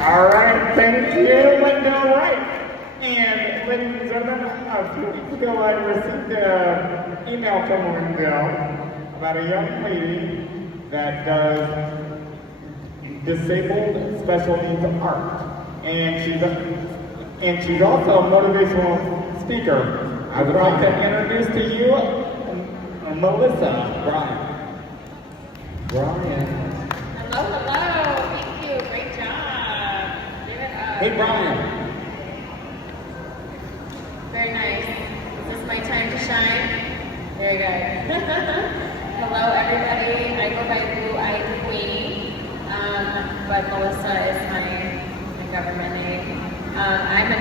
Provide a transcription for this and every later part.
All right, thank you, Linda Wright. And ladies and gentlemen, a few weeks ago I received an email from Linda about a young lady that does disabled special needs art. And she's also a motivational speaker. I would like to introduce to you Melissa Brian. Hello, hello. Thank you. Great job. Give it up. Hey, Brian. Very nice. Is this my time to shine? Very good. Hello, everybody. I go by Blue Eyed Queenie, but Melissa is my government name. I'm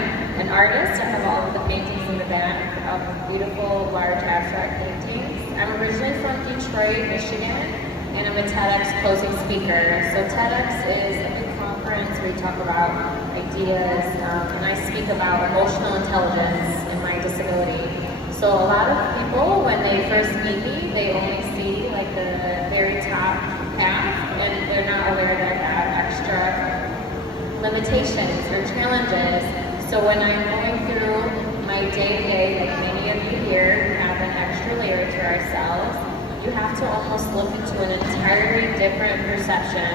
an artist. I have all of the paintings in the back of beautiful, large abstract paintings. I'm originally from Detroit, Michigan. And I'm a TEDx closing speaker. So TEDx is a big conference where we talk about ideas, and I speak about emotional intelligence and my disability. So a lot of people, when they first meet me, they only see like the very top half, and they're not aware that I have extra limitations or challenges. So when I'm going through my day-to-day, like many of you here have an extra layer to ourselves, you have to almost look into an entirely different perception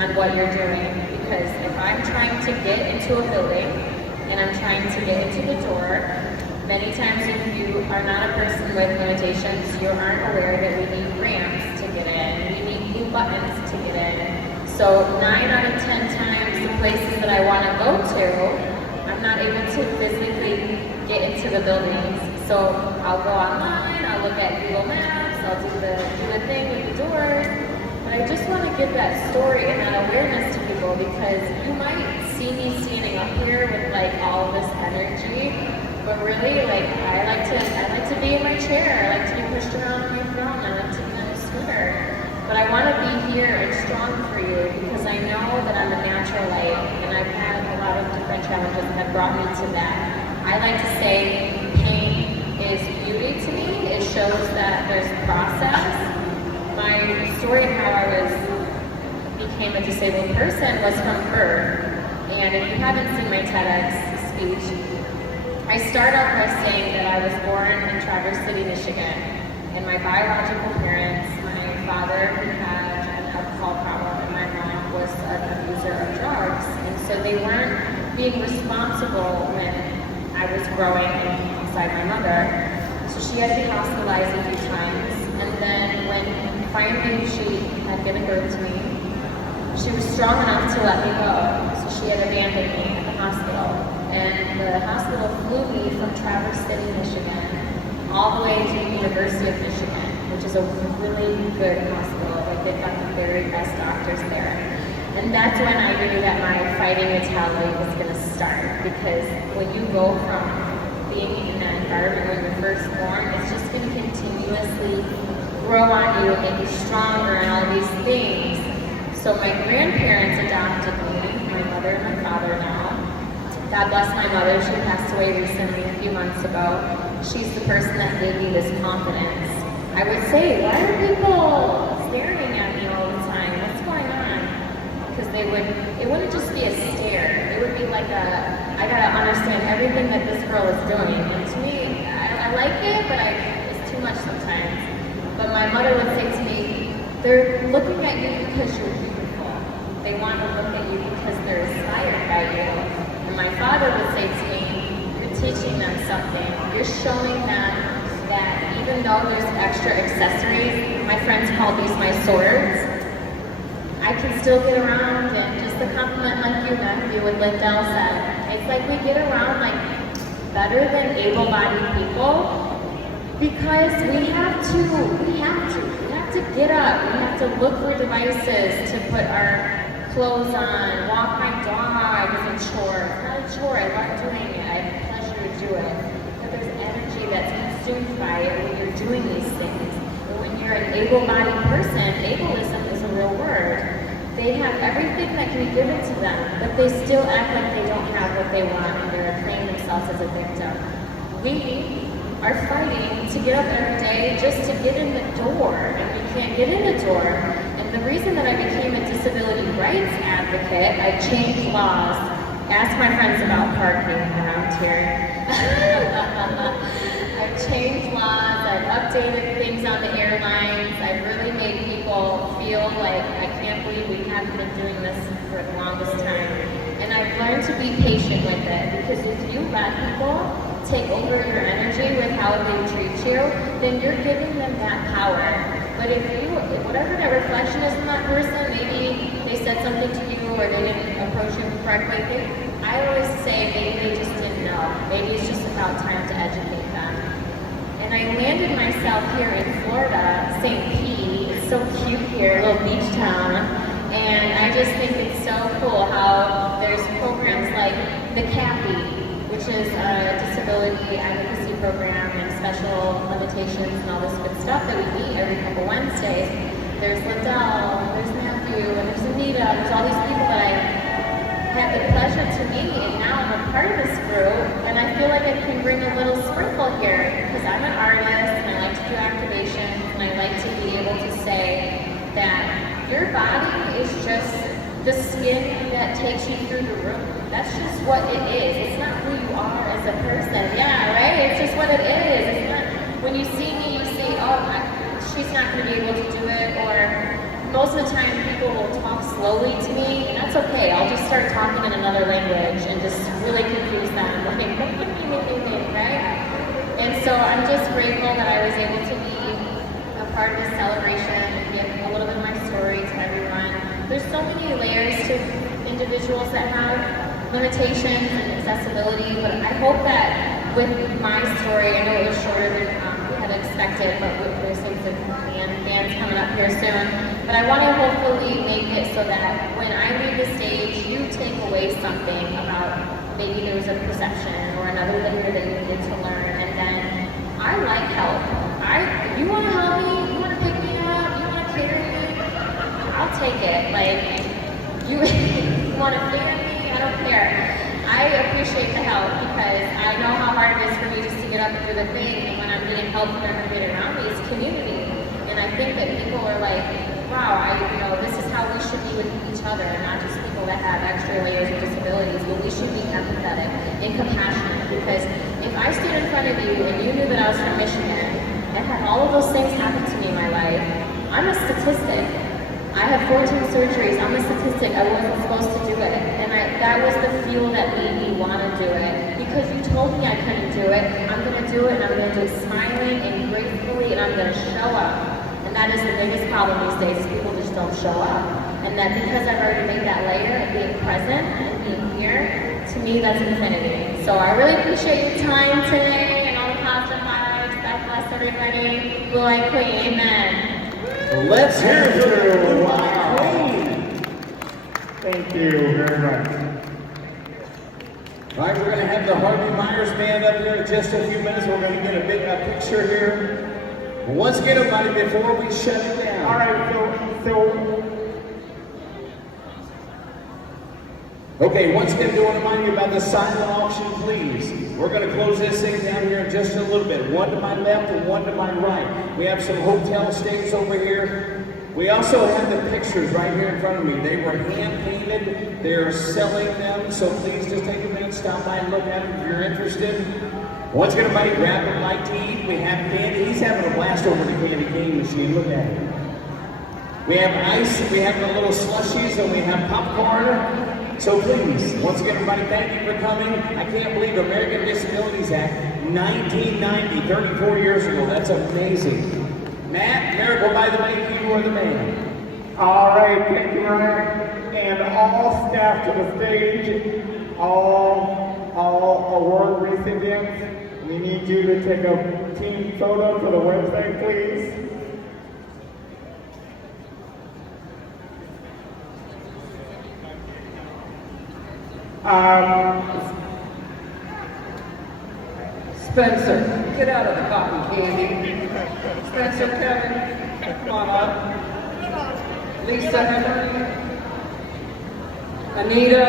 on what you're doing. Because if I'm trying to get into a building and I'm trying to get into the door, many times if you are not a person with limitations, you aren't aware that we need ramps to get in, we need blue buttons to get in. So 9 out of 10 times the places that I want to go to, I'm not able to physically get into the buildings. So I'll go online, I'll look at Google Maps, I'll do the thing with the doors, but I just want to give that story and that awareness to people, because you might see me standing up here with like all of this energy, but really like I like to be in my chair, I like to be pushed around on my throne, I like to be on a scooter, but I want to be here and strong for you because I know that I'm a natural light and I've had a lot of different challenges that have brought me to that. I like to say pain is beauty to me. It shows that there's process. My story of how I became a disabled person was from birth. And if you haven't seen my TEDx speech, I start off by saying that I was born in Traverse City, Michigan. And my biological parents, my father who had an alcohol problem and my mom was an abuser of drugs. And so they weren't being responsible when I was growing inside my mother. So she had been hospitalized a few times, and then when finally she had given birth to me, she was strong enough to let me go. So she had abandoned me at the hospital, and the hospital flew me from Traverse City, Michigan, all the way to the University of Michigan, which is a really good hospital. Like they've got the very best doctors there. And that's when I knew that my fighting mentality was going to start, because when you go from being in an environment when you're first born, it's just going to continuously grow on you and make you stronger and all these things. So my grandparents adopted me, my mother and my father now. God bless my mother, she passed away recently a few months ago. She's the person that gave me this confidence. I would say, why are people staring at me all the time? What's going on? Because it wouldn't just be a stare. It would be like I gotta understand everything that this girl is doing. And to me, I like it, but it's too much sometimes. But my mother would say to me, they're looking at you because you're beautiful. They want to look at you because they're inspired by you. And my father would say to me, you're teaching them something. You're showing them that even though there's extra accessories, my friends call these my swords, I can still get around. And just a compliment like you, Matthew, what Lindell said, it's like we get around like better than able-bodied people because we have to get up, we have to look for devices to put our clothes on, walk my dog is a chore. It's not a chore, I love doing it, I have pleasure to do it. But there's energy that's consumed by it when you're doing these things. But when you're an able-bodied person, ableism is a real word. They have everything that can be given to them, but they still act like they don't have what they want and they're playing themselves as a victim. We are fighting to get up every day just to get in the door, and we can't get in the door. And the reason that I became a disability rights advocate. I changed laws. Ask my friends about parking around here. I've changed laws, I've updated things on the airlines, I've really made people feel like I can't believe we haven't been doing this for the longest time. And I've learned to be patient with it, because if you let people take over your energy with how they treat you, then you're giving them that power. But if you, whatever that reflection is in that person, maybe they said something to you or they didn't approach you correctly, I always say maybe they just didn't know. Maybe it's just about time to educate them. And I landed myself here in Florida, St. Pete. It's so cute here, a little beach town. And I just think it's so cool how there's programs like the CAPI, which is a disability advocacy program and special limitations and all this good stuff that we meet every couple Wednesdays. There's Liddell, there's Matthew, and there's Anita, there's all these people that I had the pleasure to meet, and now I'm a part of this group, and I feel like I can bring a little sprinkle here, because I'm an artist, and I like to do activations, and I like to be able to say that your body is just the skin that takes you through the room. That's just what it is. It's not who you are as a person. Yeah, right? It's just what it is. It's not, when you see me, you say, oh, she's not going to be able to do it, or most of the time people will talk slowly to me, and that's okay. I'll just start talking in another language and just really confuse them. Like, right? And so I'm just grateful that I was able to be a part of this celebration and give a little bit of my story to everyone. There's so many layers to individuals that have limitations and accessibility, but I hope that with my story, I know it was shorter than we had expected, but there's things like bands coming up here soon. But I want to hopefully make it so that when I leave the stage, you take away something about maybe there was a perception or another layer that you needed to learn. And then I like help. You want to help me? You want to pick me up? You want to carry me? I'll take it. Like, you want to carry me? I don't care. I appreciate the help because I know how hard it is for me just to get up and do the thing. And when I'm getting help from everybody around me, it's community. And I think that people are like, wow, this is how we should be with each other, not just people that have extra layers of disabilities, but we should be empathetic and compassionate, because if I stood in front of you and you knew that I was from Michigan and had all of those things happen to me in my life, I'm a statistic. I have 14 surgeries, I'm a statistic, I wasn't supposed to do it. And that was the fuel that made me want to do it. Because you told me I couldn't do it, I'm going to do it, and I'm going to do it smiling and gratefully, and I'm going to show up. And that is the biggest problem these days, is people just don't show up. And that because I've already made that layer of being present and being here, to me that's infinity. So I really appreciate your time today and all the positive vibes. God bless everybody. Blue Eyed Queen, amen. Well, let's hear it for Wow. Thank you very much. All right, we're going to have the Harvey Myers band up here in just a few minutes. We're going to get a big picture here. Once again, everybody, before we shut it down. All right, so okay, once again, I do want to remind you about the silent auction, please. We're going to close this thing down here in just a little bit. One to my left and one to my right. We have some hotel stays over here. We also have the pictures right here in front of me. They were hand-painted. They're selling them, so please just take a minute, stop by and look at them if you're interested. Once again, everybody, grab a bite to eat. We have candy. He's having a blast over the candy game machine. Look at him. We have ice. We have the little slushies, and we have popcorn. So please, once again, everybody, thank you for coming. I can't believe American Disabilities Act, 1990, 34 years ago. That's amazing. Matt, Miracle, by the way, you are the man. all right, thank you, Runner. And all staff to the stage, all award recipients, we need you to take a team photo for the website, please. Spencer, get out of the cotton candy. Spencer, Kevin, come on up. Lisa, Henry, Anita,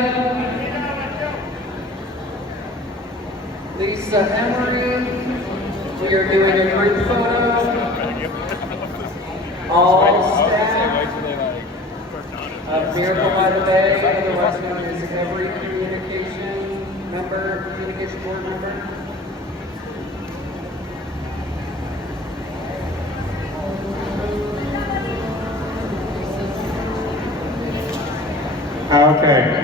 Lisa Emery, we are doing a group photo. All staff, Miracle by the Bay, otherwise known as every communication member, communication board member. Okay.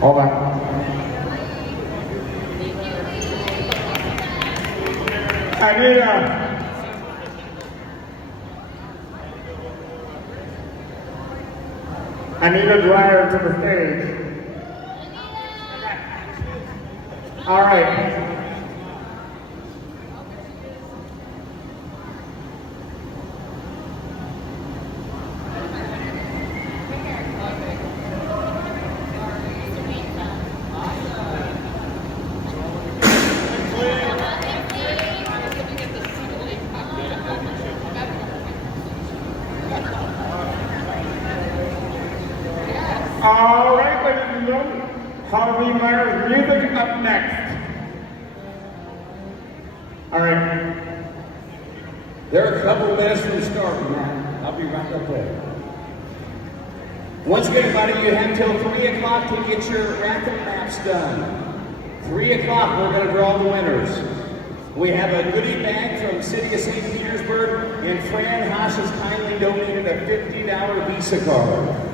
Hold on. I need a driver to the stage. All right. All right, ladies and gentlemen, Halloween Myers music up next. All right. They're a couple minutes from starting, man. I'll be right up there. Once again, everybody, you have till 3 o'clock to get your raffle maps done. 3 o'clock, we're going to draw the winners. We have a goodie bag from City of St. Petersburg, and Fran Haas has kindly donated a $50 Visa card.